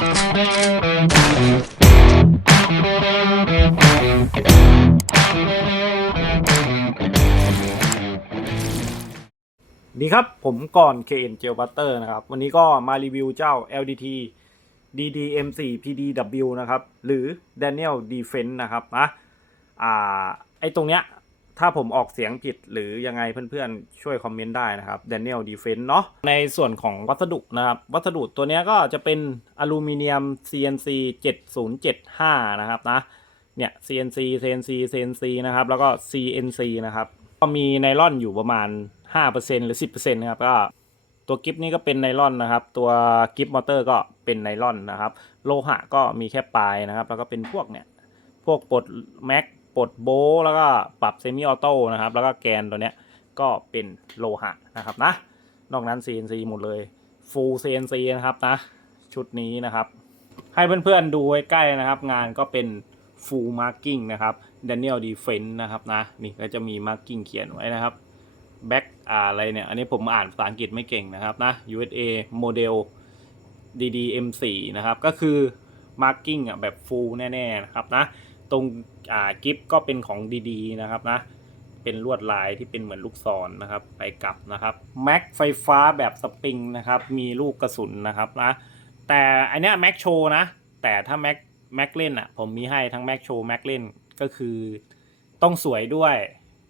ดีครับ ผมก่อน KN Gel Butter นะครับ วันนี้ก็มารีวิวเจ้า LDT DDM4 PDW นะครับ หรือ Daniel Defense นะครับนะอ่าไอตรงเนี้ย ถ้าผมออกเสียงผิดหรือยังไงเพื่อนๆ ช่วยคอมเมนต์ได้นะครับ Daniel Defense เนาะในส่วนของวัสดุนะครับ วัสดุตัวนี้ก็จะเป็นอลูมิเนียม CNC 7075 นะครับนะ เนี่ย CNC CNC CNC นะครับ แล้วก็ CNC นะครับ ก็มีไนลอนอยู่ประมาณ 5%หรือ 10%นะครับก็ตัวกิฟนี่ก็เป็นไนลอนนะครับ ตัวกิฟมอเตอร์ก็เป็นไนลอนนะครับ โลหะก็มีแค่ปลายนะครับ แล้วก็เป็นพวกเนี่ย พวกปลดแม็ก ปลดโบว์แล้วก็ปรับเซมิออโต้นะครับ แล้วก็แกนตัวเนี้ยก็เป็นโลหะนะครับนะ นอกนั้น CNC หมดเลย full CNC นะครับนะ ชุดนี้นะครับ ให้เพื่อนๆดูใกล้ๆนะครับ งานก็เป็น full marking นะครับ Daniel Defense นะครับนะ นี่ก็จะมี marking เขียนไว้นะครับ back อะไรเนี่ย อันนี้ผมอ่านภาษาอังกฤษไม่เก่งนะครับนะ USA model DDM4 นะครับ ก็คือ marking อะแบบ full แน่ๆนะครับนะ ตรงอ่ากิฟก็เป็นของดีๆนะครับนะ เป็นลวดลายที่เป็นเหมือนลูกศรนนะครับ ไปกลับนะครับแม็กไฟฟ้าแบบสปริงนะครับ มีลูกกระสุนนะครับนะแต่อันเนี้ยแม็กโชนะ แต่ถ้าแม็กแม็กเล่นอะผมมีให้ทั้งแม็กโชแม็กเล่นก็คือต้องสวยด้วย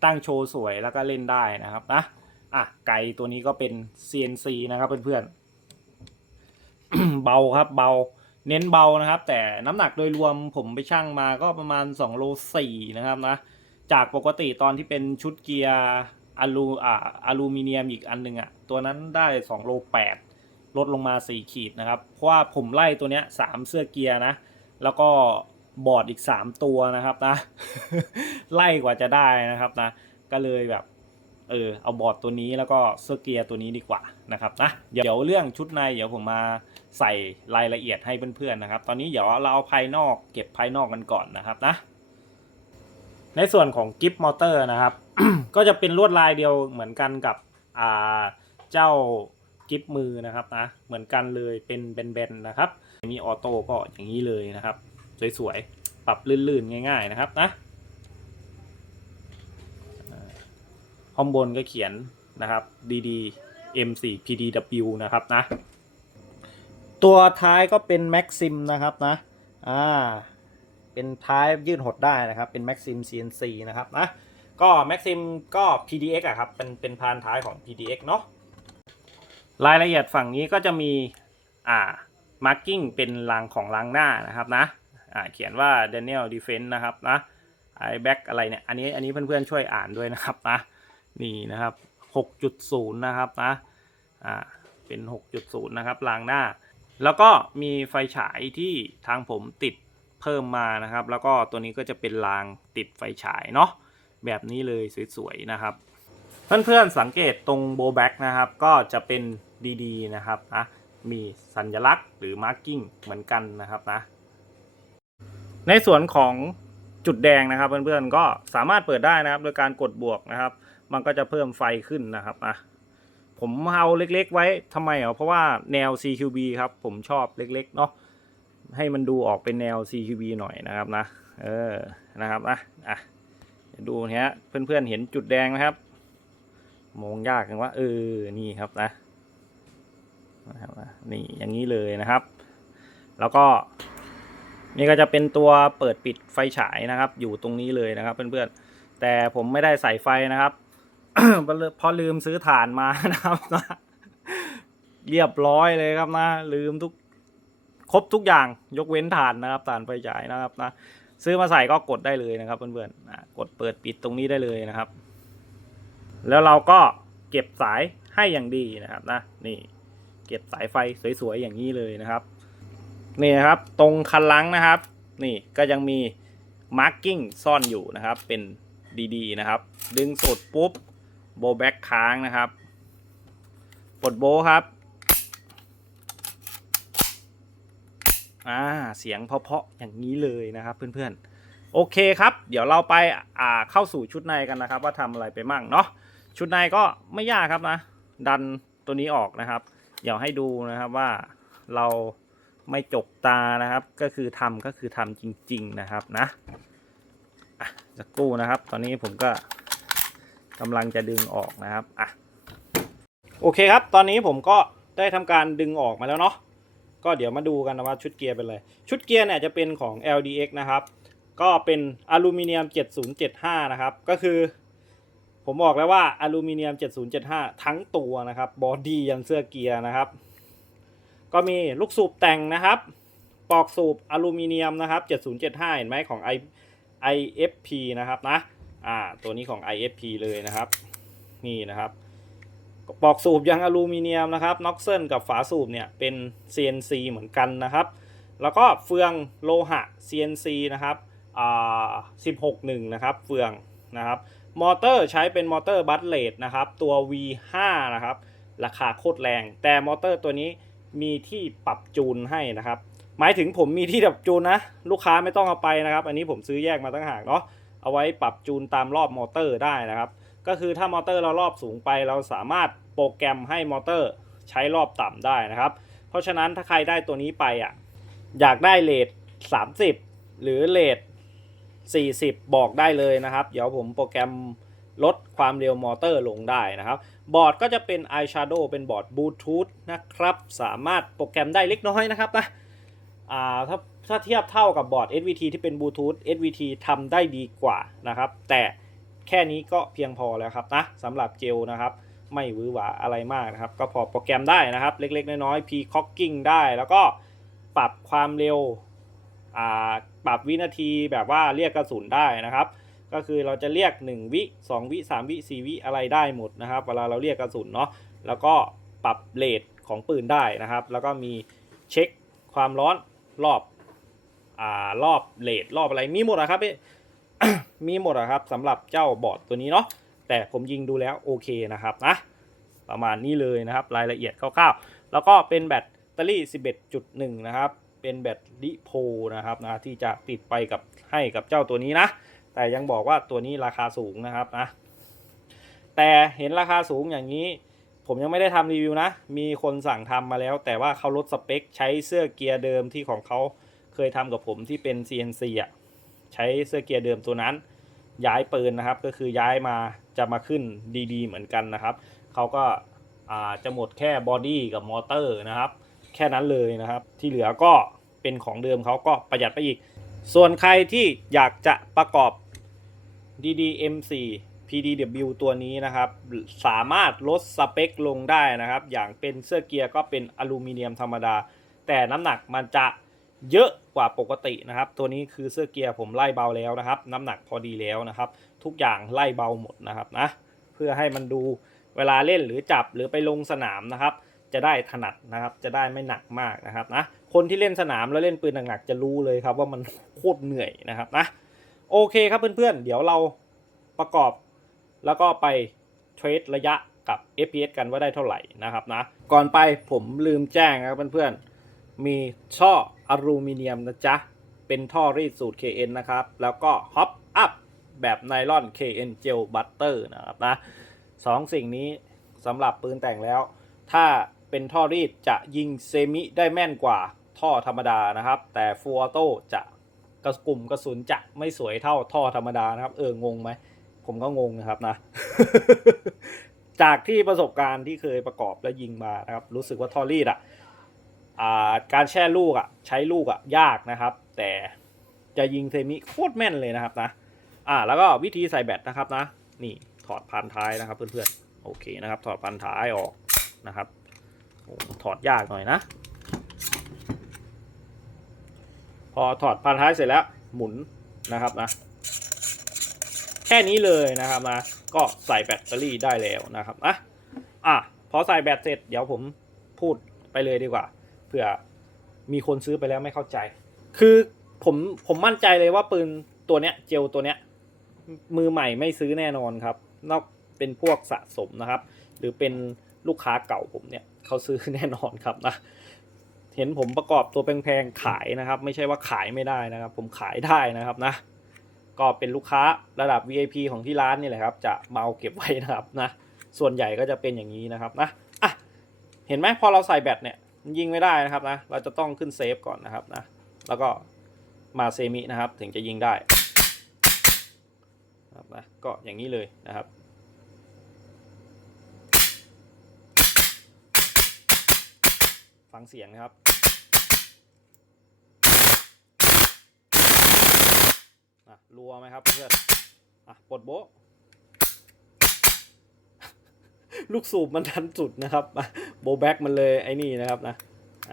ตั้งโชว์สวยแล้วก็เล่นได้นะครับนะอะไก่ตัวนี้ก็เป็น CNC นะครับเพื่อนๆเบาครับเบา เน้นเบานะครับ แต่น้ำหนักโดยรวมผมไปชั่งมาก็ประมาณ2โล4นะครับนะจากปกติตอนที่เป็นชุดเกียร์อลูอ่าอลูมิเนียมอีกอันหนึ่งอะตัวนั้นได้2โล8ลดลงมา 4 ขีดนะครับ เพราะว่าผมไล่ตัวเนี้ย3เสื้อเกียร์นะ แล้วก็บอร์ดอีก 3 ตัวนะครับนะ ไล่กว่าจะได้นะครับนะ ก็เลยแบบ เออเอาบอร์ดตัวนี้แล้วก็เสื้อเกียร์ตัวนี้ดีกว่านะครับนะเดี๋ยวเรื่องชุดในเดี๋ยวผมมาใส่รายละเอียดให้เพื่อนๆนะครับ ตอนนี้เดี๋ยวเราเอาภายนอกเก็บภายนอกกันก่อนนะครับนะ ในส่วนของกิฟต์มอเตอร์นะครับ ก็จะเป็นลวดลายเดียวเหมือนกันกับอ่าเจ้ากิฟต์มือนะครับนะเหมือนกันเลยเป็นแบนๆนะครับ มีออโต้ก็อย่างนี้เลยนะครับ สวยๆปรับลื่นๆง่าย ๆนะครับนะ ข้างบนก็เขียนนะครับ DD M4 PDW นะครับนะ ตัวท้ายก็เป็น Maxim นะครับนะ อ่า เป็นท้ายยืดหดได้นะครับ เป็น Maxim CNC นะครับนะ ก็ Maxim ก็ PDX อะครับ เป็นเป็นพานท้ายของ PDX เนาะ รายละเอียดฝั่งนี้ก็จะมี อ่า marking เป็นรางของรางหน้านะครับนะ อ่า เขียนว่า Daniel Defense นะครับนะ i back อะไรเนี่ย อันนี้อันนี้เพื่อนๆช่วยอ่านด้วยนะครับนะ นี่นะครับ 6.0 นะครับนะอ่าเป็น 6.0 นะครับรางหน้า แล้วก็มีไฟฉายที่ทางผมติดเพิ่มมานะครับ แล้วก็ตัวนี้ก็จะเป็นรางติดไฟฉายเนาะแบบนี้เลยสวยๆนะครับ เพื่อนๆสังเกตตรงโบแบ็กนะครับ ก็จะเป็นดีๆนะครับนะมีสัญลักษณ์หรือมาร์กิ้งเหมือนกันนะครับนะ ในส่วนของจุดแดงนะครับเพื่อนๆก็สามารถเปิดได้นะครับ โดยการกดบวกนะครับ มันก็จะเพิ่มไฟขึ้นนะครับนะผมเอาเล็กๆไว้ทำไมอะเพราะว่าแนว CQB ครับผมชอบเล็กๆเนาะให้มันดูออกเป็นแนว CQB หน่อยนะครับนะเออนะครับนะอะดูนะฮะเพื่อนๆเห็นจุดแดงนะครับ มองยากจังว่าเออนี่ครับนะนะครับนะนี่อย่างนี้เลยนะครับ แล้วก็นี่ก็จะเป็นตัวเปิดปิดไฟฉายนะครับ อยู่ตรงนี้เลยนะครับ เพื่อนๆแต่ผมไม่ได้ใส่ไฟนะครับ เพราะลืมซื้อถ่านมานะครับนะเรียบร้อยเลยครับนะ ลืมทุกครบทุกอย่างยกเว้นถ่านนะครับถ่านไฟฉายนะครับนะซื้อมาใส่ก็กดได้เลยนะครับเพื่อนๆกดเปิดปิดตรงนี้ได้เลยนะครับ แล้วเราก็เก็บสายให้อย่างดีนะครับนะนี่เก็บสายไฟสวยๆอย่างนี้เลยนะครับนี่นะครับตรงคันลังนะครับ นี่ก็ยังมีมาร์กิ้งซ่อนอยู่นะครับเป็นดีๆนะครับ ดึงสดปุ๊บ โบแบ็กค้างนะครับ ปลดโบครับอ่าเสียงเพาะๆอย่างนี้เลยนะครับเพื่อนๆ โอเคครับ เดี๋ยวเราไปอ่าเข้าสู่ชุดในกันนะครับ ว่าทำอะไรไปมั่งเนาะชุดในก็ไม่ยากครับนะ ดันตัวนี้ออกนะครับ เดี๋ยวให้ดูนะครับว่าเราไม่จกตานะครับ ก็คือทำก็คือทำจริง ๆนะครับนะอะสักครู่นะครับ ตอนนี้ผมก็ กำลังจะดึงออกนะครับอะโอเคครับ ตอนนี้ผมก็ได้ทำการดึงออกมาแล้วเนาะก็เดี๋ยวมาดูกันนะว่าชุดเกียร์เป็นอะไร ชุดเกียร์เนี่ยจะเป็นของ LDX นะครับ ก็เป็นอลูมิเนียม 7075 นะครับ ก็คือ ผมบอกแล้วว่าอลูมิเนียม 7075 ทั้งตัวนะครับ บอดี้ยันเสื้อเกียร์นะครับ ก็มีลูกสูบแต่งนะครับปลอกสูบอลูมิเนียมนะครับ 7075 เห็นไหมของ I IFP นะครับนะ อ่าตัวนี้ของ IFP เลยนะครับ นี่นะครับปลอกสูบยางอลูมิเนียมนะครับน็อกเซิลกับฝาสูบเนี่ยเป็น CNC เหมือนกันนะครับ แล้วก็เฟืองโลหะ CNC นะครับอ่า16 1 นะครับ เฟืองนะครับ มอเตอร์ใช้เป็นมอเตอร์บัตเลดนะครับ ตัว V5 นะครับ ราคาโคตรแรง แต่มอเตอร์ตัวนี้มีที่ปรับจูนให้นะครับ หมายถึงผมมีที่ปรับจูนนะ ลูกค้าไม่ต้องเอาไปนะครับ อันนี้ผมซื้อแยกมาตั้งหากเนาะ เอาไว้ปรับจูนตามรอบมอเตอร์ได้นะครับ ก็คือถ้ามอเตอร์เรารอบสูงไป เราสามารถโปรแกรมให้มอเตอร์ใช้รอบต่ำได้นะครับ เพราะฉะนั้นถ้าใครได้ตัวนี้ไปอะอยากได้เลท30 หรือเลท40 บอกได้เลยนะครับ เดี๋ยวผมโปรแกรมลดความเร็วมอเตอร์ลงได้นะครับ บอร์ดก็จะเป็น iShadow เป็นบอร์ดบลูทูธนะครับ สามารถโปรแกรมได้เล็กน้อยนะครับนะอ่าถ้า ถ้าเทียบเท่ากับบอร์ด SVT ที่เป็นบลูทูธ SVT ทำได้ดีกว่านะครับ แต่แค่นี้ก็เพียงพอแล้วครับนะสำหรับเจลนะครับ ไม่วือหวาอะไรมากนะครับ ก็พอโปรแกรมได้นะครับ เล็ก ๆ น้อยๆ P-cocking ได้แล้วก็ปรับความเร็วปรับวินาทีแบบว่าเรียกกระสุนได้นะครับ ก็คือเราจะเรียก 1 วิ 2 วิ 3 วิ 4 วิอะไรได้หมดนะครับ เวลาเราเรียกกระสุนเนาะแล้วก็ปรับเลทของปืนได้นะครับ แล้วก็มีเช็คความร้อนรอบ อ่ารอบเลทรอบอะไรมีหมดอะครับมีหมดอะครับสำหรับเจ้าบอร์ดตัวนี้เนาะแต่ผมยิงดูแล้วโอเคนะครับนะประมาณนี้เลยนะครับรายละเอียดคร่าวๆ แล้วก็เป็นแบตเตอรี่ 11.1 นะครับ เป็นแบตลิโพนะครับนะที่จะติดไปกับให้กับเจ้าตัวนี้นะ แต่ยังบอกว่าตัวนี้ราคาสูงนะครับนะแต่เห็นราคาสูงอย่างนี้ ผมยังไม่ได้ทำรีวิวนะ มีคนสั่งทำมาแล้ว แต่ว่าเขาลดสเปค ใช้เสื้อเกียร์เดิมที่ของเขา ยทำกับผมที่เป็น CNC อะใช้เสื้อเกียร์เดิมตัวนั้น ย้ายปืนนะครับ ก็คือย้ายมาจะมาขึ้นดีๆ เหมือนกันนะครับเขาก็จะหมดแค่บอดี้กับมอเตอร์นะครับ แค่นั้นเลยนะครับ ที่เหลือก็เป็นของเดิมเขาก็ประหยัดไปอีก ส่วนใครที่อยากจะประกอบ DDM4 PDW ตัวนี้นะครับ สามารถลดสเปคลงได้นะครับ อย่างเป็นเสื้อเกียร์ก็เป็นอลูมิเนียมธรรมดา แต่น้ำหนักมันจะ เยอะกว่าปกตินะครับ ตัวนี้คือเสื้อเกียร์ผมไล่เบาแล้วนะครับ น้ำหนักพอดีแล้วนะครับ ทุกอย่างไล่เบาหมดนะครับนะเพื่อให้มันดูเวลาเล่นหรือจับหรือไปลงสนามนะครับ จะได้ถนัดนะครับ จะได้ไม่หนักมากนะครับนะคนที่เล่นสนามแล้วเล่นปืนหนักๆจะรู้เลยครับว่ามันโคตรเหนื่อยนะครับนะโอเคครับเพื่อนๆ เดี๋ยวเราประกอบแล้วก็ไปเทรดระยะกับ FPS กันว่าได้เท่าไหร่นะครับนะก่อนไปผมลืมแจ้งนะครับเพื่อนๆ มีช่ออลูมิเนียมนะจ๊ะ เป็นท่อรีดสูตร KN นะครับ แล้วก็ฮอปอัพแบบไนลอน KN Gel Butter นะครับนะสองสิ่งนี้สำหรับปืนแต่งแล้ว ถ้าเป็นท่อรีดจะยิงเซมิได้แม่นกว่าท่อธรรมดานะครับ แต่ฟูออโต้จะกระกลุ่มกระสุนจะไม่สวยเท่าท่อธรรมดานะครับ เอองงไหมผมก็งงนะครับนะ จากที่ประสบการณ์ที่เคยประกอบและยิงมานะครับ รู้สึกว่าท่อรีดอะอ่า การแช่ลูกอะใช้ลูกอะยากนะครับ แต่จะยิงเซมิโคตรแม่นเลยนะครับนะอ่าแล้วก็วิธีใส่แบตนะครับนะนี่ถอดพันท้ายนะครับเพื่อนๆโอเคนะครับ ถอดพันท้ายออกนะครับโอ้ถอดยากหน่อยนะ พอถอดพันท้ายเสร็จแล้วหมุนนะครับนะแค่นี้เลยนะครับนะก็ใส่แบตเตอรี่ได้แล้วนะครับนะอะพอใส่แบตเสร็จเดี๋ยวผมพูดไปเลยดีกว่า เผื่อมีคนซื้อไปแล้วไม่เข้าใจ คือผมผมมั่นใจเลยว่าปืนตัวเนี้ยเจลตัวเนี้ยมือใหม่ไม่ซื้อแน่นอนครับ นอกเป็นพวกสะสมนะครับ หรือเป็นลูกค้าเก่าผมเนี่ยเขาซื้อแน่นอนครับนะเห็นผมประกอบตัวแพงๆขายนะครับ ไม่ใช่ว่าขายไม่ได้นะครับ ผมขายได้นะครับนะ ก็เป็นลูกค้าระดับ VIP ของที่ร้านนี่แหละครับ จะมาเอาเก็บไว้นะครับนะ ส่วนใหญ่ก็จะเป็นอย่างนี้นะครับนะอะเห็นไหมพอเราใส่แบตเนี่ย ยิงไม่ได้นะครับนะ เราจะต้องขึ้นเซฟก่อนนะครับนะ แล้วก็มาเซมินะครับ ถึงจะยิงได้นะครับนะ ก็อย่างนี้เลยนะครับ ฟังเสียงนะครับ รัวไหมครับเพื่อนอะปลดโบะ ลูกสูบมันทันสุดนะครับโบแบ็กมันเลยไอ้นี่นะครับนะ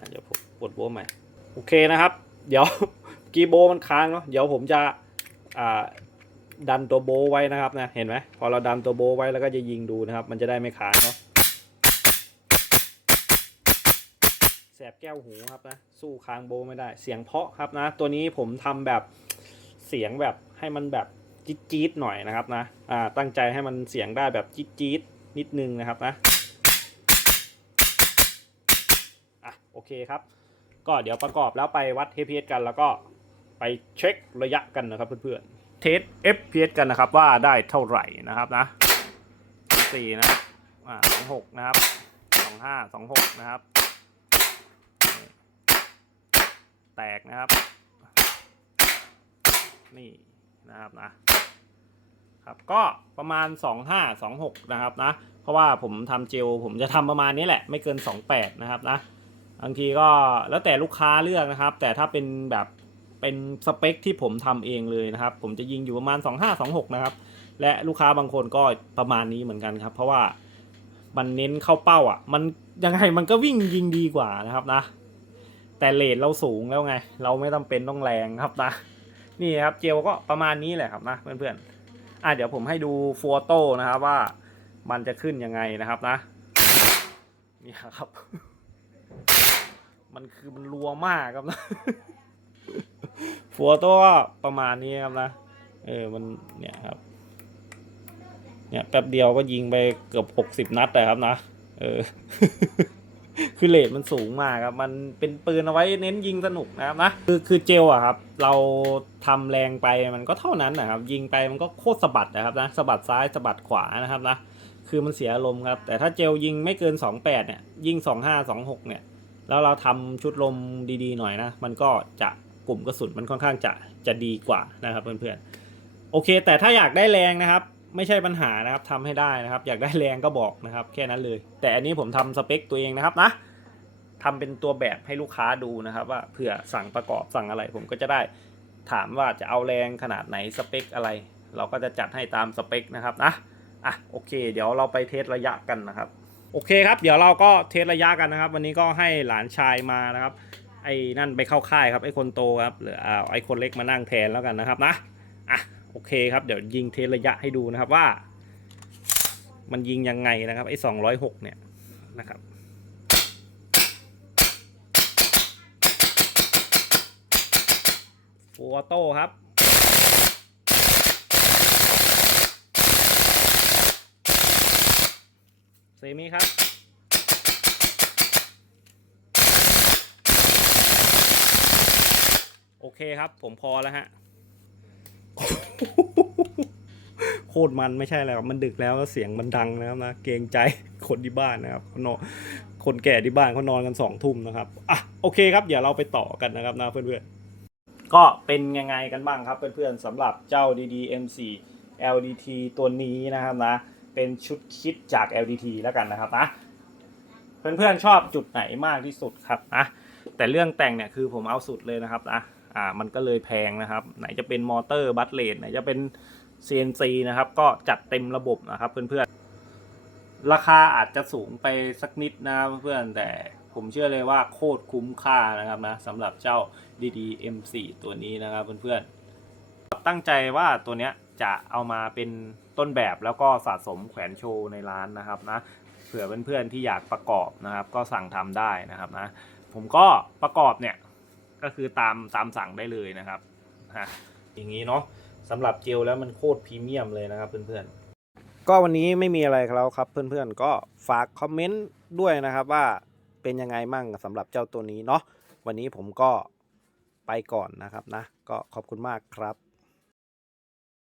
เดี๋ยวผมปดโบใหม่ โอเคนะครับ เดี๋ยวกีโบมันค้างเนาะเดี๋ยวผมจะอ่าดันตัวโบไว้นะครับนะเห็นไหมพอเราดันตัวโบไว้แล้วก็จะยิงดูนะครับ มันจะได้ไม่ค้างเนาะแสบแก้วหูครับนะสู้ค้างโบไม่ได้ เสียงเพาะครับนะ ตัวนี้ผมทำแบบเสียงแบบให้มันแบบจี๊ดจี๊ดๆหน่อยนะครับนะอ่าตั้งใจให้มันเสียงได้แบบจี๊ดจี๊ดๆ นิดนึงนะครับนะอะโอเคครับ ก็เดี๋ยวประกอบแล้วไปวัด FPS กันแล้วก็ไปเช็คระยะกันนะครับเพื่อนๆเทส FPS กันนะครับว่าได้เท่าไหร่นะครับนะสี่นะอ่าสองหกนะครับสองห้าสองหกนะครับ แตกนะครับ นี่นะครับนะ ครับก็ประมาณ 25 26 นะครับนะ เพราะว่าผมทำเจลผมจะทำประมาณนี้แหละ ไม่เกิน 28 นะครับนะบางทีก็แล้วแต่ลูกค้าเลือกนะครับ แต่ถ้าเป็นแบบเป็นสเปคที่ผมทำเองเลยนะครับ ผมจะยิงอยู่ประมาณ 25 26 นะครับ และลูกค้าบางคนก็ประมาณนี้เหมือนกันครับ เพราะว่ามันเน้นเข้าเป้าอะ มันยังไงมันก็วิ่งยิงดีกว่านะครับนะ แต่เลทเราสูงแล้วไง เราไม่จำเป็นต้องแรงครับนะ นี่ครับเจลก็ประมาณนี้แหละครับนะเพื่อนๆ อะเดี๋ยวผมให้ดูโฟโต้นะครับว่ามันจะขึ้นยังไงนะครับนะนี่ครับ มันคือมันรัวมากครับนะโฟโต้ประมาณนี้ครับนะ เออมันเนี่ยครับ เนี่ยแป๊บเดียวก็ยิงไปเกือบหกสิบนัดเลยครับนะ เออ คือเลทมันสูงมากครับ มันเป็นปืนเอาไว้เน้นยิงสนุกนะครับนะ คือคือเจลอะครับ เราทำแรงไปมันก็เท่านั้นนะครับ ยิงไปมันก็โคตรสะบัดนะครับนะสะบัดซ้ายสะบัดขวานะครับนะ คือมันเสียอารมณ์ครับ แต่ถ้าเจลยิงไม่เกิน 28 เนี่ย ยิง 25 26 เนี่ย แล้วเราทำชุดลมดีๆหน่อยนะ มันก็จะกลุ่มกระสุนมันค่อนข้างจะจะดีกว่านะครับเพื่อนๆ โอเค แต่ถ้าอยากได้แรงนะครับ ไม่ใช่ปัญหานะครับทำให้ได้นะครับ อยากได้แรงก็บอกนะครับ แค่นั้นเลย แต่อันนี้ผมทำสเปคตัวเองนะครับนะทำเป็นตัวแบบให้ลูกค้าดูนะครับ ว่าเผื่อสั่งประกอบสั่งอะไร ผมก็จะได้ถามว่าจะเอาแรงขนาดไหนสเปคอะไร เราก็จะจัดให้ตามสเปคนะครับนะอะโอเค เดี๋ยวเราไปเทสระยะกันนะครับโอเคครับเดี๋ยวเราก็เทสระยะกันนะครับ วันนี้ก็ให้หลานชายมานะครับ ไอ้นั่นไปเข้าค่ายครับไอ้คนโตครับหรือเอาไอ้คนเล็กมานั่งแทนแล้วกันนะครับนะอะ โอเคครับ เดี๋ยวยิงเทระยะให้ดูนะครับว่า มันยิงยังไงนะครับไอ้สองร้อยหกเนี่ยนะครับฟูออโต้ครับเซมิครับ โอเคครับผมพอแล้วฮะ โคตรมันไม่ใช่อะไรหรอกมันดึกแล้วก็เสียงมันดังนะครับนะเกรงใจคนที่บ้านนะครับเขานอนคนแก่ที่บ้านเขานอนกันสองทุ่มนะครับอะโอเคครับเดี๋ยวเราไปต่อกันนะครับนะเพื่อนๆก็เป็นยังไงกันบ้างครับเพื่อนๆสำหรับเจ้า DD-M4 LDT ตัวนี้นะครับนะเป็นชุดคิดจาก LDT แล้วกันนะครับนะเพื่อนๆชอบจุดไหนมากที่สุดครับนะแต่เรื่องแต่งเนี่ยคือผมเอาสุดเลยนะครับนะ อ่ามันก็เลยแพงนะครับ ไหนจะเป็นมอเตอร์บัตเลนไหนจะเป็น CNC นะครับ ก็จัดเต็มระบบนะครับ เพื่อนๆ ราคาอาจจะสูงไปสักนิดนะเพื่อนๆแต่ผมเชื่อเลยว่าโคตรคุ้มค่านะครับนะสำหรับเจ้า DD M4 ตัวนี้นะครับเพื่อนๆตั้งใจว่าตัวเนี้ยจะเอามาเป็นต้นแบบแล้วก็สะสมแขวนโชว์ในร้านนะครับนะเผื่อเพื่อนๆที่อยากประกอบนะครับ ก็สั่งทำได้นะครับนะผมก็ประกอบเนี่ย ก็คือตามตามสั่งได้เลยนะครับฮะอย่างนี้เนาะสำหรับเจลแล้วมันโคตรพรีเมียมเลยนะครับเพื่อนๆ ก็วันนี้ไม่มีอะไรแล้วครับเพื่อนๆ ก็ฝากคอมเมนต์ด้วยนะครับว่าเป็นยังไงมั่งสำหรับเจ้าตัวนี้เนาะวันนี้ผมก็ไปก่อนนะครับนะ ก็ขอบคุณมากครับ